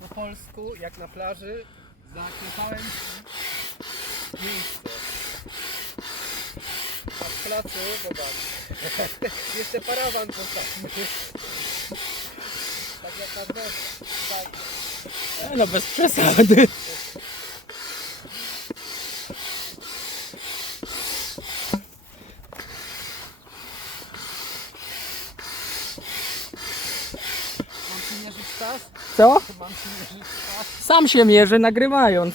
po polsku, jak na plaży, zaklepałem miejsce. A w placu, zobacz, jeszcze parawan postawił. Tak jak na dworze. Tak. No bez przesady. Mam ci mierzyć czas? Co? Sam się mierzy nagrywając.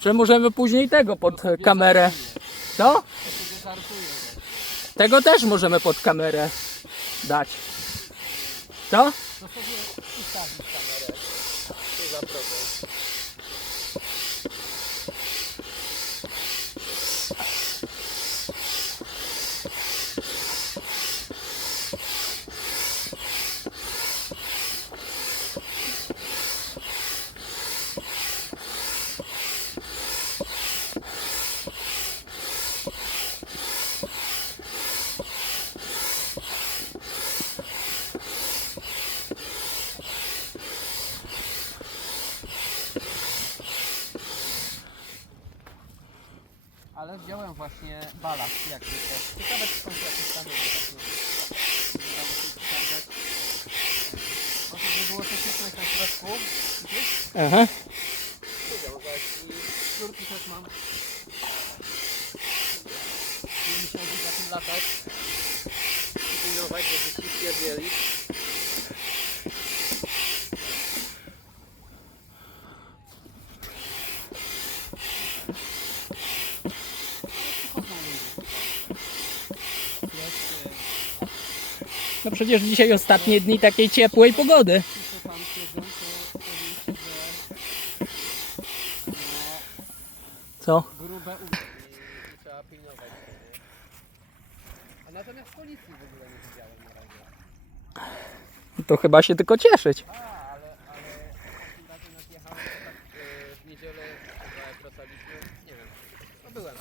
Że możemy później tego pod kamerę. Co? Tego też możemy pod kamerę dać. Co? Ale wziąłem właśnie balast jak tylko. Ciekawe czy są tu jakieś tam Może by było coś jeszcze na środku. Widzisz? Aha. Przywiązać i sznurki też mam. Nie musiał być na tym latać. Pilnować, żeby ci stwierdzili. No przecież dzisiaj ostatnie dni takiej ciepłej pogody. Co grube trzeba pilnować. A natomiast policji w ogóle nie widziałem na razie. To chyba się tylko cieszyć. A, ale, ale takim razem jak jechałem, to tak w niedzielę, chyba wracaliśmy, nie wiem, no byłem.